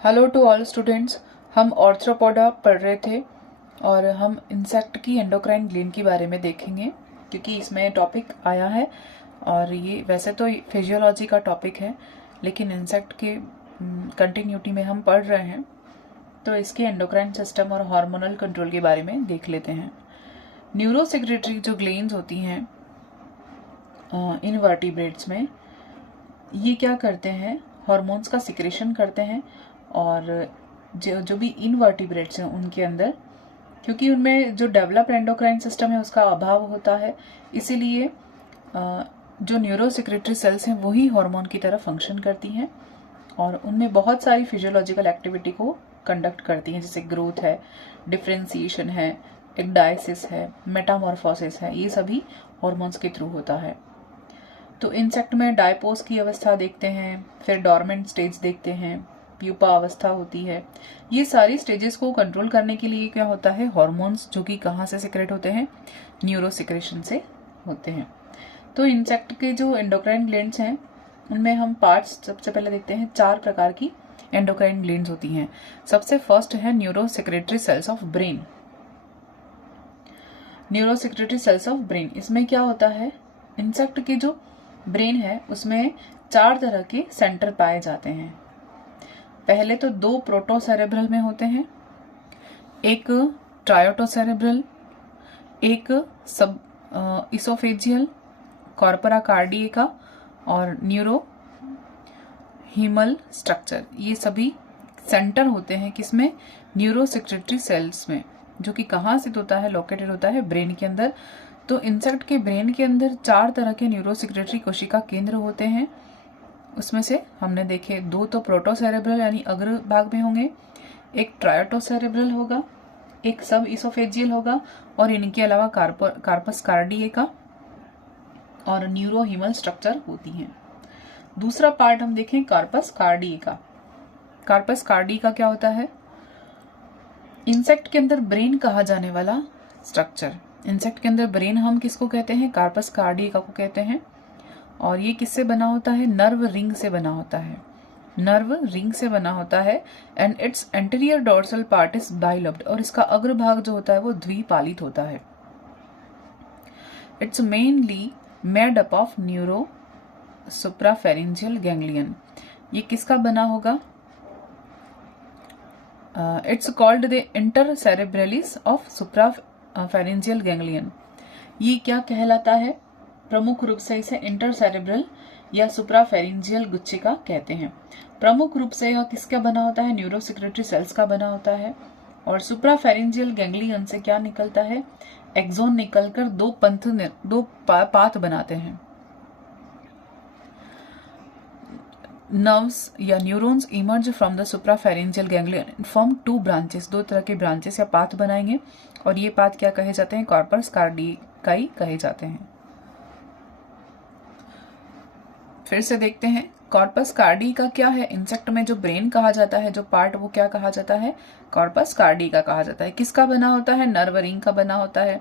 Hello to all students. हम Arthropoda पढ़ रहे थे और हम इंसेक्ट की एंडोक्राइन ग्लैंड के बारे में देखेंगे क्योंकि इसमें टॉपिक आया है। और ये वैसे तो फिजियोलॉजी का टॉपिक है लेकिन इंसेक्ट के कंटिन्यूटी में हम पढ़ रहे हैं, तो इसके एंडोक्राइन सिस्टम और हार्मोनल कंट्रोल के बारे में देख लेते हैं। न्यूरोसेक्रेटरी जो ग्लैंड्स होती हैं इनवर्टिब्रेट्स में, ये क्या करते हैं, हार्मोन्स का सिक्रेशन करते हैं। और जो भी इनवर्टिब्रेट्स हैं उनके अंदर, क्योंकि उनमें जो डेवलप्ड एंडोक्राइन सिस्टम है उसका अभाव होता है, इसीलिए जो न्यूरोसेक्रेटरी सेल्स हैं वही हार्मोन की तरह फंक्शन करती हैं और उनमें बहुत सारी फिजियोलॉजिकल एक्टिविटी को कंडक्ट करती हैं, जैसे ग्रोथ है, डिफ्रेंसिएशन है, एक्डाइसिस है, मेटामॉर्फोसिस है। ये सभी हार्मोन्स के थ्रू होता है। तो इंसेक्ट में डायपोज की अवस्था देखते हैं, फिर डॉर्मेंट स्टेज देखते हैं, प्यूपा अवस्था होती है। ये सारी स्टेजेस को कंट्रोल करने के लिए क्या होता है, हार्मोन्स जो कि कहाँ से सिक्रेट होते हैं, न्यूरो सिक्रेशन से होते हैं। तो इंसेक्ट के जो एंडोक्राइन ग्लैंड्स हैं उनमें हम पार्ट्स सबसे पहले देखते हैं। 4 प्रकार की एंडोक्राइन ग्लैंड्स होती हैं। सबसे फर्स्ट है neurosecretory cells of brain. Neurosecretory cells of brain, इसमें क्या होता है, इंसेक्ट की जो ब्रेन है उसमें 4 तरह के सेंटर पाए जाते हैं। पहले तो 2 प्रोटोसेरेब्रल में होते हैं, एक ट्रायोटोसेरेब्रल, एक सब इसोफेजियल, कॉर्पोरा कार्डिएका और न्यूरो हीमल स्ट्रक्चर। ये सभी सेंटर होते हैं किसमें, न्यूरो सेक्रेटरी सेल्स में, जो कि कहाँ स्थित होता है, लोकेटेड होता है ब्रेन के अंदर। तो इंसेक्ट के ब्रेन के अंदर 4 तरह के न्यूरो सेक्रेटरी कोशिका केंद्र होते हैं। उसमें से हमने देखे 2 तो प्रोटोसेरेब्रल यानी अग्र भाग में होंगे, एक ट्रायोटोसेरेब्रल होगा, एक सब इसोफेजियल होगा और इनके अलावा कार्पस कार्डिएका और न्यूरोहीमल स्ट्रक्चर होती हैं। दूसरा पार्ट हम देखें कार्पस कार्डिएका। कार्पस कार्डिएका क्या होता है, इंसेक्ट के अंदर ब्रेन कहा जाने वाला स्ट्रक्चर। इंसेक्ट के अंदर ब्रेन हम किसको कहते हैं, कार्पस कार्डिएका को कहते हैं। और ये किससे बना होता है, नर्व रिंग से बना होता है, नर्व रिंग से बना होता है। And it's anterior dorsal part is bilobed, और इसका अग्रभाग जो होता है वो द्विपालित होता है। It's mainly made up of neuro suprapharyngeal ganglion. ये किसका बना होगा, it's called the intercerebralis of suprapharyngeal ganglion. ये क्या कहलाता है, प्रमुख रूप से इसे इंटरसेरेब्रल या सुप्राफेरेंजियल गुच्छिका कहते हैं। प्रमुख रूप से यह किसका बना होता है, न्यूरोसेक्रेटरी सेल्स का बना होता है। और सुप्राफेरेंजियल गैंग्लियन से क्या निकलता है, एक्सोन निकलकर 2 पाथ बनाते हैं। नर्व्स या neurons emerge from the suprapharyngeal ganglion form 2 branches, 2 तरह के ब्रांचेस या पाथ बनाएंगे। और ये पाथ क्या कहे जाते हैं, कॉर्पस कार्डियाई कहे जाते हैं। फिर से देखते हैं, कॉर्पस कार्डिका क्या है, इंसेक्ट में जो ब्रेन कहा जाता है जो पार्ट, वो क्या कहा जाता है, कॉर्पस कार्डिका कहा जाता है। किसका बना होता है, नर्व रिंग का बना होता है।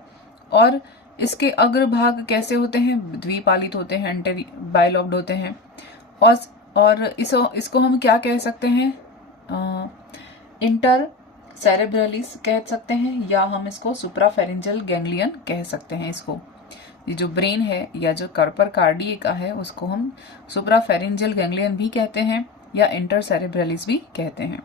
और इसके अग्रभाग कैसे होते हैं, द्विपालित होते हैं, बाइलोब्ड होते हैं। और इसको हम क्या कह सकते हैं, इंटर सेरेब्रलिस कह सकते हैं, या हम इसको सुप्राफेरेंजियल गैंग्लियन कह सकते हैं। इसको, ये जो ब्रेन है या जो कार्पर कार्डिएका है उसको हम सुप्राफेरेंजियल गैंग्लियन भी कहते हैं या इंटर सेरेब्रलिस भी कहते हैं।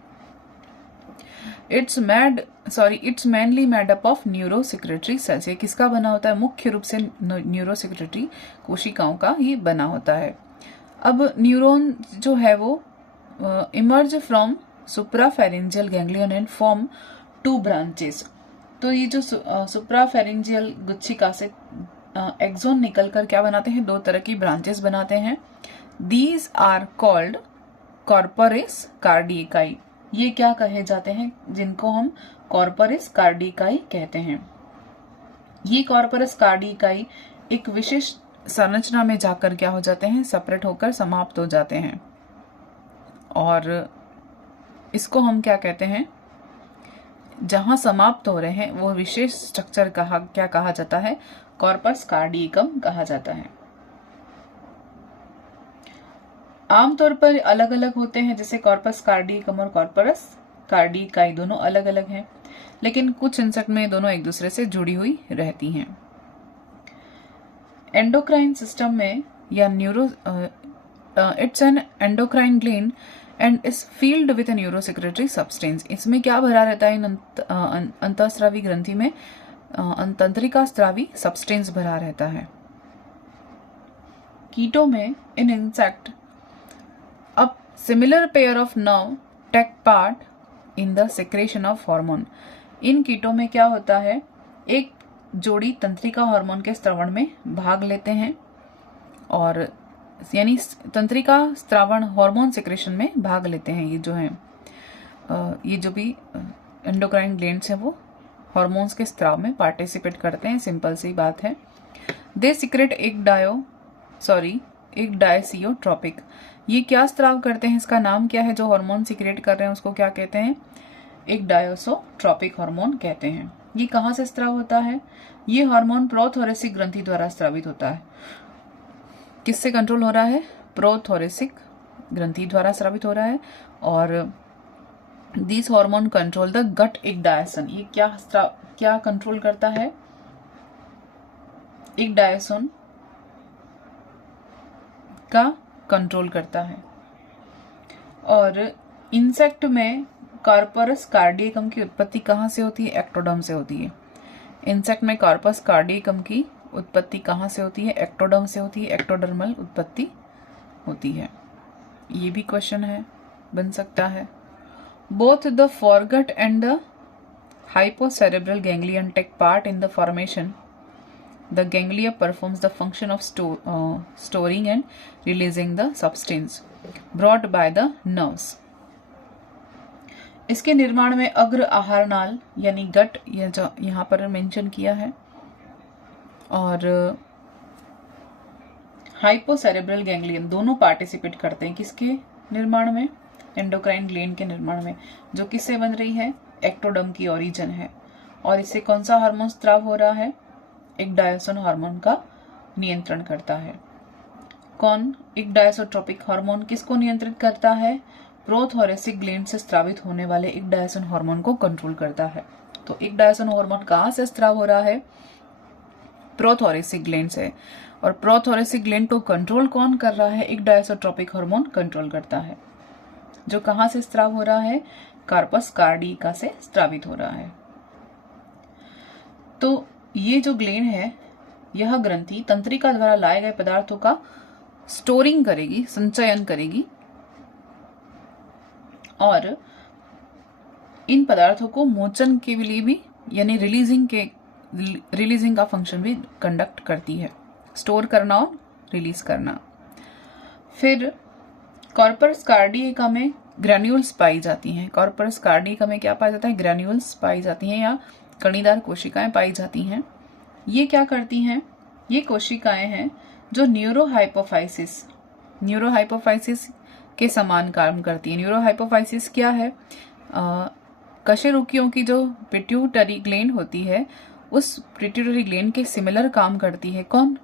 It's mainly made up of neurosecretory cells. ये किसका बना होता है, मुख्य रूप से न्यूरो सेक्रेटरी कोशिकाओं का ही बना होता है। अब न्यूरॉन जो है वो emerge from suprapharyngeal ganglion and form 2 branches. तो ये जो सुप्राफेरेंजियल गुच्छिका से एक्सोन निकलकर क्या बनाते हैं, 2 तरह की ब्रांचेस बनाते हैं। These are called corporis cardiaci. ये क्या कहे जाते हैं, जिनको हम कॉर्पोरिस कार्डिकाई कहते हैं। ये कॉर्पोरस कार्डिकाई एक विशेष संरचना में जाकर क्या हो जाते हैं, सेपरेट होकर समाप्त हो जाते हैं। और इसको हम क्या कहते हैं, जहां समाप्त हो रहे हैं वो विशेष स्ट्रक्चर क्या कहा जाता है, कॉर्पस कार्डियकम कहा जाता है। आमतौर पर अलग अलग होते हैं, जैसे कॉर्पस कार्डियकम और कॉर्पस कार्डियकाई दोनों अलग अलग हैं, लेकिन कुछ इंसेक्ट में दोनों एक दूसरे से जुड़ी हुई रहती हैं। एंडोक्राइन सिस्टम में या neuro it's an endocrine gland and is field with A neurosecretory substance. इसमें क्या भरा रहता है? इन अंतःस्रावी ग्रंथि में तंत्रिका स्रावी सब्सटेंस भरा रहता है। कीटो में in insect a similar pair of nerve take part in the secretion of hormone। इन कीटों में क्या होता है? एक जोड़ी तंत्रिका हार्मोन के स्त्रवण में भाग लेते हैं, और यानी तंत्रिका स्त्रावण हार्मोन सिक्रेशन में भाग लेते हैं। ये जो है ये जो भी एंडोक्राइन ग्लैंड्स हैं वो हार्मोन्स के स्त्राव में पार्टिसिपेट करते हैं। सिंपल सी बात है। दे सिक्रेट एक डायसियोट्रॉपिक। ये क्या स्त्राव करते हैं? इसका नाम क्या है? जो हार्मोन सिक्रेट कर रहे हैं उसको क्या कहते हैं? एक डायसोट्रॉपिक हार्मोन कहते हैं। ये कहाँ से स्त्राव होता है? ये हार्मोन प्रोथोरेसिक ग्रंथि द्वारा स्रावित होता है। किससे कंट्रोल हो रहा है? प्रोथोरेसिक ग्रंथि द्वारा स्रावित हो रहा है। और this hormone control the gut ecdysone. ये क्या कंट्रोल करता है? एक्डायसन का कंट्रोल करता है। और इंसेक्ट में कॉर्पस कार्डियकम की उत्पत्ति कहाँ से होती है? एक्टोडर्म से होती है। इंसेक्ट में कॉर्पस कार्डियकम की उत्पत्ति कहाँ से होती है? एक्टोडर्म से होती है। एक्टोडर्मल उत्पत्ति होती है। ये भी क्वेश्चन है, बन सकता है। Both the foregut and the hypocerebral ganglion take part in the formation. The ganglia performs the function of storing and releasing the substance brought by the nerves। इसके निर्माण में अग्र आहार नाल यानी गट यहाँ पर मेंशन किया है, और हाइपोसेरेब्रल गैंग्लियन दोनों पार्टिसिपेट करते हैं। किसके निर्माण में? एंडोक्राइन ग्लैंड के निर्माण में, जो किससे बन रही है? एक्टोडर्म की ओरिजिन है। और इससे कौन सा हार्मोन स्त्राव हो रहा है? एक डायसोन हार्मोन का नियंत्रण करता है। कौन? एक डायसोट्रोपिक हार्मोन किसको नियंत्रित करता है? प्रोथोरेसिक ग्लैंड से स्रावित होने वाले एक डायसोन हार्मोन को कंट्रोल करता है। तो एक डायसोन हार्मोन कहाँ से स्राव हो रहा है? प्रोथोरेसिक ग्लैंड से। और प्रोथोरेसिक ग्लैंड को कंट्रोल कौन कर रहा है? एक डायसोट्रोपिक हार्मोन कंट्रोल करता है, जो कहाँ से स्राव हो रहा है? कॉर्पस कार्डियका से स्रावित हो रहा है। तो ये जो ग्लैंड है, यह ग्रंथि तंत्रिका द्वारा लाए गए पदार्थों का स्टोरिंग करेगी, संचयन करेगी, और इन पदार्थों को मोचन के लिए भी यानी रिलीजिंग का फंक्शन भी कंडक्ट करती है। स्टोर करना और रिलीज करना। फिर कॉर्पस कार्डियका में ग्रैन्यूल्स पाई जाती हैं। कॉर्पस कार्डियका में क्या पाया जाता है? ग्रैन्यूल्स पाई जाती हैं या कणीदार कोशिकाएं पाई जाती हैं। ये क्या करती हैं? ये कोशिकाएं हैं जो न्यूरोहाइपोफाइसिस के समान काम करती है। न्यूरोहाइपोफाइसिस क्या है? कशेरुकियों की जो पिट्यूटरी ग्लैंड होती है, उस पिट्यूटरी ग्लैंड के सिमिलर काम करती है। कौन?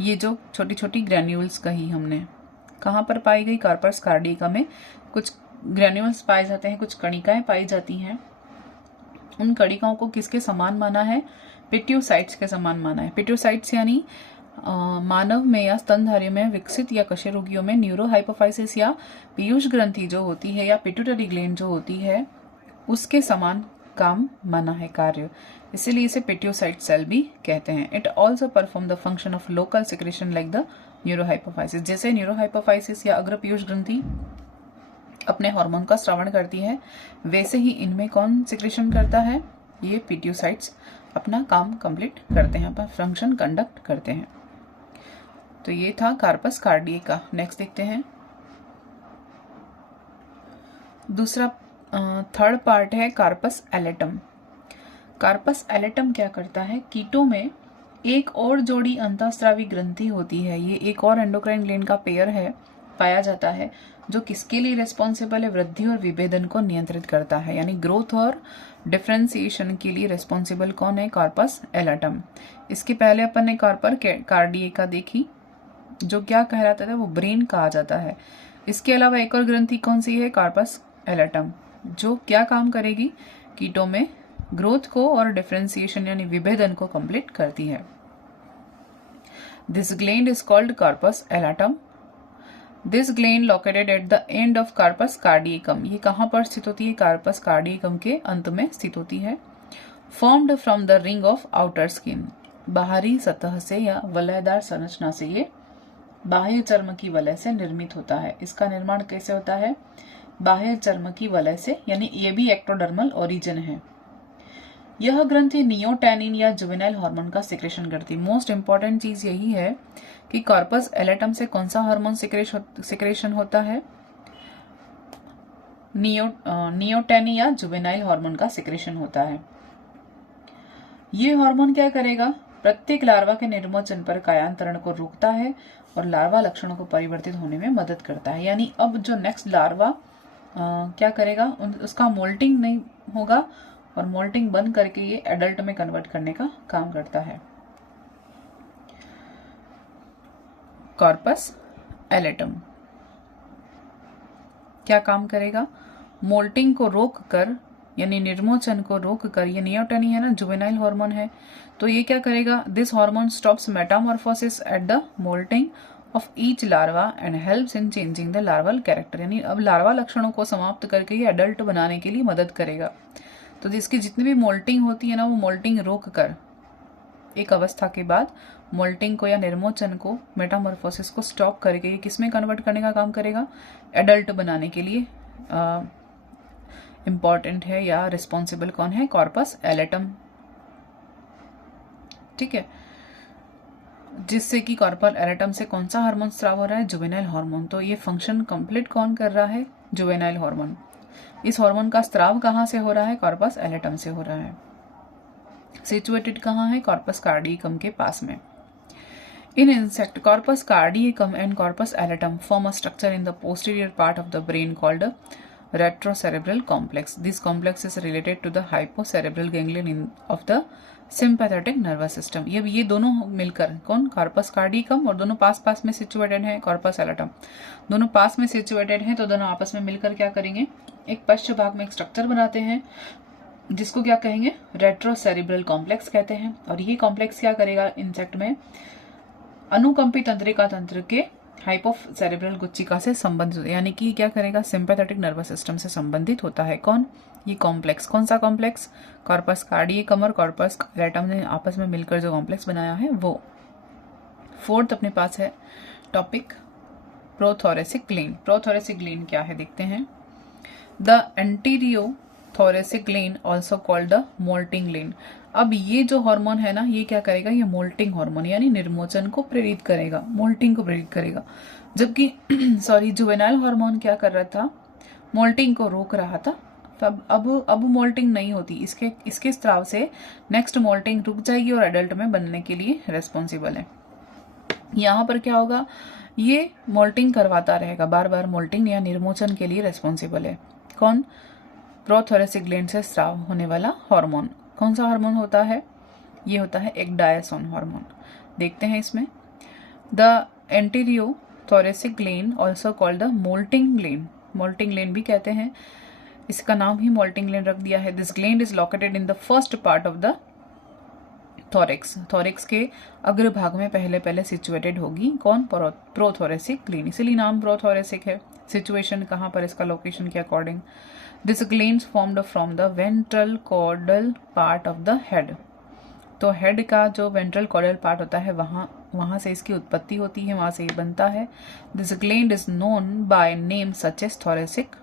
ये जो छोटी छोटी ग्रैन्यूल्स कही हमने, कहाँ पर पाई गई? कॉर्पस कार्डियका में कुछ ग्रैन्यूल्स पाए जाते हैं, कुछ कणिकाएं पाई जाती हैं। उन कणिकाओं को किसके समान माना है? पिट्यूसाइट्स के समान माना है। पिट्यूसाइट्स यानी मानव में या स्तनधारी में विकसित या कशेरुकियों में न्यूरोहाइपोफाइसिस या पीयूष ग्रंथि जो होती है या पिट्यूटरी ग्लैंड जो होती है, उसके समान काम माना है, कार्य। इसीलिए इसे पिट्यूसाइट सेल भी कहते हैं। It also perform the function of local secretion like the neurohypophysis. जैसे न्यूरोहाइपोफाइसिस या अग्र पीयूष ग्रंथि अपने हार्मोन का स्रावण करती है, वैसे ही इनमें कौन सिक्रेशन करता है? ये पिट्यूसाइट्स अपना काम कंप्लीट करते हैं, अपना फंक्शन कंडक्ट करते हैं। तो ये था कॉर्पस कार्डियका। नेक्स्ट देखते हैं दूसरा, थर्ड पार्ट है कॉर्पस एलेटम। कॉर्पस एलेटम क्या करता है? कीटों में एक और जोड़ी अंतःस्रावी ग्रंथि होती है। ये एक और एंडोक्राइन ग्लैंड का पेयर है, पाया जाता है, जो किसके लिए रिस्पॉन्सिबल है? वृद्धि और विभेदन को नियंत्रित करता है, यानी ग्रोथ और डिफरेंशिएशन के लिए रिस्पॉन्सिबल कौन है? कॉर्पस एलेटम। इसके पहले अपन ने कॉर्पस कार्डियका देखी, जो क्या कहलाता है, वो ब्रेन कहा जाता है। इसके अलावा एक और ग्रंथि कौन सी है, कार्पस एलेटम, जो क्या काम करेगी, कीटों में ग्रोथ को और डिफरेंशिएशन यानी विभेदन को कंप्लीट करती है। This gland is called corpus allatum. This gland located at the end of corpus cardiacum, ये कहाँ पर स्थित होती है, कार्पस कार्डियकम के अंत में स्थित होती है। Formed from the ring of outer skin, बाहरी सतह से या वलयदार संरचना से ये बाह्य चर्म की वलय से निर्मित होता है। इसका निर्माण कैसे होता है, बाह्य चर्म की वलय से, यानी ये भी एक्टोडर्मल ओरिजिन है। यह ग्रंथि नियोटैनिन या जुवेनाइल हार्मोन का सिक्रेशन करती है। मोस्ट इंपॉर्टेंट चीज यही है कि कॉर्पस एलेटम से कौन सा हार्मोन सिक्रेशन होता है, नियोटैनिन या जुवेनाइल हार्मोन का सिक्रेशन होता है। ये हार्मोन क्या करेगा, प्रत्येक लार्वा के निर्मोचन पर कायांतरण को रोकता है और लार्वा लक्षणों को परिवर्तित होने में मदद करता है। यानी अब जो नेक्स्ट लार्वा क्या करेगा, उसका मोल्टिंग नहीं होगा और मोल्टिंग बंद करके ये एडल्ट में कन्वर्ट करने का काम करता है। कॉर्पस एलेटम क्या काम करेगा, मोल्टिंग को रोक कर यानी निर्मोचन को रोक कर, ये नियोटैनिन है ना, जुवेनाइल हार्मोन है, तो ये क्या करेगा, this hormone stops metamorphosis at the moulting of each larva and helps in changing the larval character, यानी अब लार्वा लक्षणों को समाप्त करके ये एडल्ट बनाने के लिए मदद करेगा। तो जिसकी जितनी भी मोल्टिंग होती है ना, वो मोल्टिंग रोक कर एक अवस्था के बाद मोल्टिंग को या निर्मोचन को, मेटामॉर्फोसिस को स्टॉप करके ये किसमें कन्वर्ट करने का काम करेगा, एडल्ट बनाने के लिए इंपॉर्टेंट है या रिस्पॉन्सिबल कौन है, कॉर्पस एलेटम। ठीक है, जिससे कि कॉर्पस एलेटम से कौन सा हार्मोन स्राव हो रहा है, जुवेनाइल हार्मोन। तो ये फंक्शन कंप्लीट कौन कर रहा है, जुवेनाइल हार्मोन। इस हार्मोन का स्राव कहाँ से हो रहा है, कॉर्पस एलेटम से हो रहा है। सिचुएटेड कहाँ है, कॉर्पस कार्डियकम के पास में। In insect, corpus cardiacum and corpus allatum form a structure in the posterior part of the brain called retrocerebral complex. This complex is related to the hypocerebral ganglion of the sympathetic nervous system. ये दोनों मिलकर कौन, corpus कार्डियकम, और दोनों पास पास में situated हैं, corpus एलेटम, दोनों पास में सिचुएटेड हैं, तो दोनों आपस में मिलकर क्या करेंगे, एक पश्च भाग में एक स्ट्रक्चर बनाते हैं जिसको क्या कहेंगे, रेट्रोसेरिब्रल कॉम्प्लेक्स कहते हैं। और ये कॉम्प्लेक्स क्या करेगा, इंसेक्ट में अनुकंपी तंत्रिका तंत्र के हाइपोसेरेब्रल गुच्चिका से संबंधित, यानी कि क्या करेगा, सिंपैथेटिक नर्वस सिस्टम से संबंधित होता है। कौन, ये कॉम्प्लेक्स, कौन सा कॉम्प्लेक्स, कॉर्पस कार्डियकम और कॉर्पस एलेटम ने आपस में मिलकर जो कॉम्प्लेक्स बनाया है वो। फोर्थ अपने पास है topic prothoracic gland. Prothoracic gland क्या है देखते हैं। The anterior thoracic gland also called the moulting gland. अब ये जो हार्मोन है ना, ये क्या करेगा, ये मोल्टिंग हार्मोन यानी निर्मोचन को प्रेरित करेगा, मोल्टिंग को प्रेरित करेगा। जबकि सॉरी, जुवेनाइल हार्मोन क्या कर रहा था, मोल्टिंग को रोक रहा था। अब मोल्टिंग नहीं होती, इसके स्राव से नेक्स्ट मोल्टिंग रुक जाएगी और एडल्ट में बनने के लिए रेस्पॉन्सिबल है। यहाँ पर क्या होगा, ये मोल्टिंग करवाता रहेगा, बार बार मोल्टिंग या निर्मोचन के लिए रेस्पॉन्सिबल है। कौन, प्रोथोरेसिक ग्लैंड से स्राव होने वाला हार्मोन। कौन सा हार्मोन होता है, ये होता है एक डायसोन हार्मोन। देखते हैं इसमें, the anterior thoracic gland also called the moulting gland, moulting gland भी कहते हैं, इसका नाम ही मोल्टिंग ग्लैंड रख दिया है। This gland is located in the first part of the thorax, thorax के अग्र भाग में पहले सिचुएटेड होगी। कौन, प्रोथोरेसिक ग्लैंड, इसीलिए नाम प्रोथोरेसिक है। सिचुएशन कहाँ पर, इसका लोकेशन के according. This glands formed from the ventral cordal part of the head. तो हेड का जो वेंट्रल कॉर्डल पार्ट होता है वहाँ से इसकी उत्पत्ति होती है, वहाँ से ये बनता है। This gland is known by name such as thoracic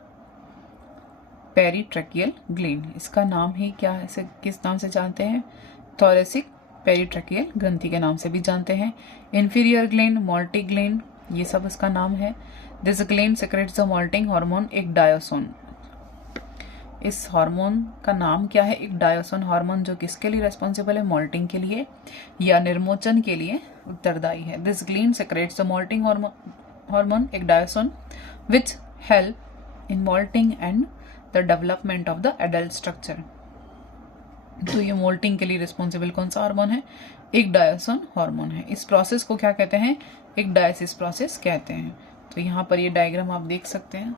peritracheal gland. इसका नाम ही क्या है, इसे किस नाम से जानते हैं, थोरेसिक पेरीट्रैकियल ग्रंथि के नाम से भी जानते हैं। इंफीरियर ग्लैंड, मोल्टिंग ग्लैंड, ये सब इसका नाम है। This gland secretes the moulting hormone ecdysone. इस हार्मोन का नाम क्या है, एक डायोसोन हार्मोन, जो किसके लिए रेस्पॉन्सिबल है, मोल्टिंग के लिए या निर्मोचन के लिए उत्तरदायी है। This gland secretes the moulting hormone ecdysone which help in moulting and the development of the adult structure. तो ये मोल्टिंग के लिए रिस्पॉन्सिबल कौन सा हार्मोन है? एक डायसोन हार्मोन है। इस प्रोसेस को क्या कहते हैं? एक डायसिस प्रोसेस कहते हैं। तो यहाँ पर ये डायग्राम आप देख सकते हैं।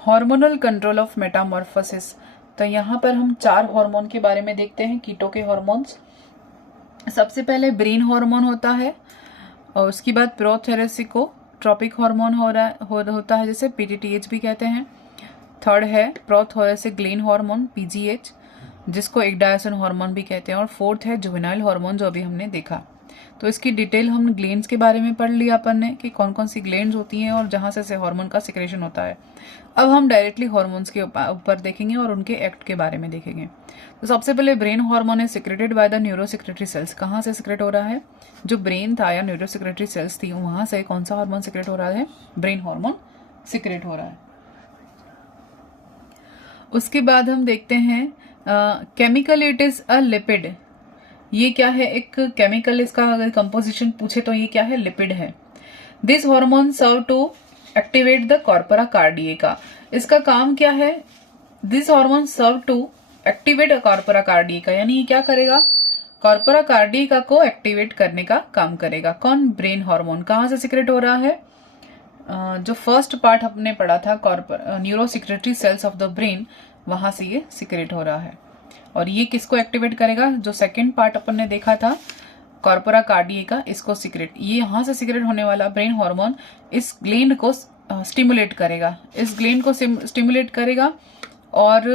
Hormonal control of Metamorphosis. तो यहाँ पर हम 4 हार्मोन के बारे में देखते हैं, कीटो के हार्मोन्स। सबसे पहले ब्रेन हार्मोन होता है, और उसके बाद प्रोथोरेसिकोट्रोपिक हार्मोन होता है, जिसे पीटीटीएच भी कहते हैं। थर्ड है प्रोथोरेसिग्लिन हार्मोन, पीजीएच, जिसको एक डायसोन हार्मोन भी कहते हैं। और फोर्थ है जुवेनाइल हार्मोन, जो अभी हमने देखा। तो इसकी डिटेल हम ग्लैंड्स के बारे में पढ़ लिया अपन ने, कि कौन कौन सी ग्लैंड्स होती हैं और जहां से हार्मोन का सिक्रेशन होता है। अब हम डायरेक्टली हार्मोन्स के ऊपर देखेंगे और उनके एक्ट के बारे में देखेंगे। तो सबसे पहले ब्रेन हार्मोन है secreted by the neurosecretory cells. कहाँ से सिक्रेट हो रहा है? जो ब्रेन था या न्यूरोसिक्रेटरी सेल्स थी, वहां से कौन सा हार्मोन सिक्रेट हो रहा है? ब्रेन हार्मोन सिक्रेट हो रहा है। उसके बाद हम देखते हैं chemical, it is a lipid. ये क्या है? एक केमिकल, इसका अगर कंपोजिशन पूछे तो ये क्या है? लिपिड है। This hormone serve to activate the corpora cardiaca. इसका काम क्या है? This hormone serve to activate corpora cardiaca, यानी ये क्या करेगा? कॉर्पोरा कार्डिएका को एक्टिवेट करने का काम करेगा। कौन? Brain hormone. कहाँ से सिक्रेट हो रहा है? जो फर्स्ट पार्ट हमने पढ़ा था, neurosecretory cells of the brain, वहां से ये सिक्रेट हो रहा है। और ये किसको एक्टिवेट करेगा? जो सेकंड पार्ट अपन ने देखा था, कॉर्पोरा कार्डिएका, इसको सिक्रेट, ये यहां से सिक्रेट होने वाला ब्रेन हार्मोन इस ग्लैंड को स्टिमुलेट करेगा, इस ग्लैंड को स्टिमुलेट करेगा। और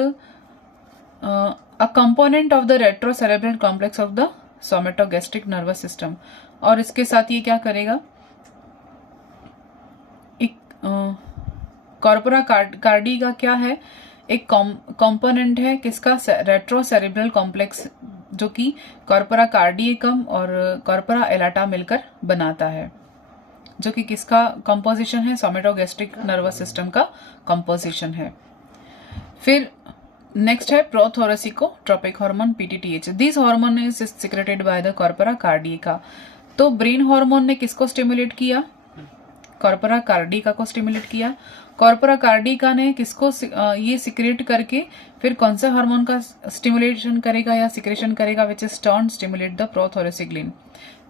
a component of the retrocerebral complex of the stomatogastric nervous system. और इसके साथ ये क्या करेगा? एक कॉर्पोरा कार्डिएका क्या है? एक कंपोनेंट है किसका? रेट्रोसेरेब्रल कॉम्प्लेक्स, जो कि कॉर्पोरा कार्डिएकम और कॉर्पोरा एलाटा मिलकर बनाता है, जो कि किसका कंपोजिशन है? सोमेटोगैस्ट्रिक नर्वस सिस्टम का कंपोजिशन है। फिर नेक्स्ट है prothoracicotropic hormone, PTTH. This hormone is secreted by the corpora cardiaca. तो ब्रेन हार्मोन ने किसको स्टिमुलेट किया? कॉर्पोरा कार्डिएका को स्टिमुलेट किया। कॉर्पोरा कार्डिएका ने किसको ये सिक्रेट करके फिर कौन सा हार्मोन का स्टिमुलेशन करेगा या सिक्रेशन करेगा? Which is turn stimulate the prothoracic gland.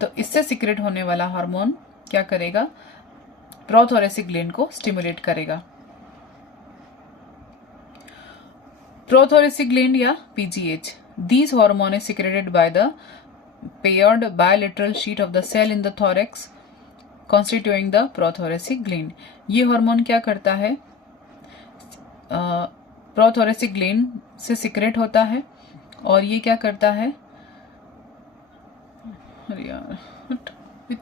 तो इससे सिक्रेट होने वाला हार्मोन क्या करेगा? प्रोथोरेसिग्लिन को स्टिमुलेट करेगा। प्रोथोरेसिग्लिन या PGH. These hormone is secreted by the paired bilateral sheet of the cell in the thorax constituting the prothoracic gland. ये हार्मोन क्या करता है? प्रोथोरेसिक ग्लैंड से सिक्रेट होता है, और ये क्या करता है? अरे यार,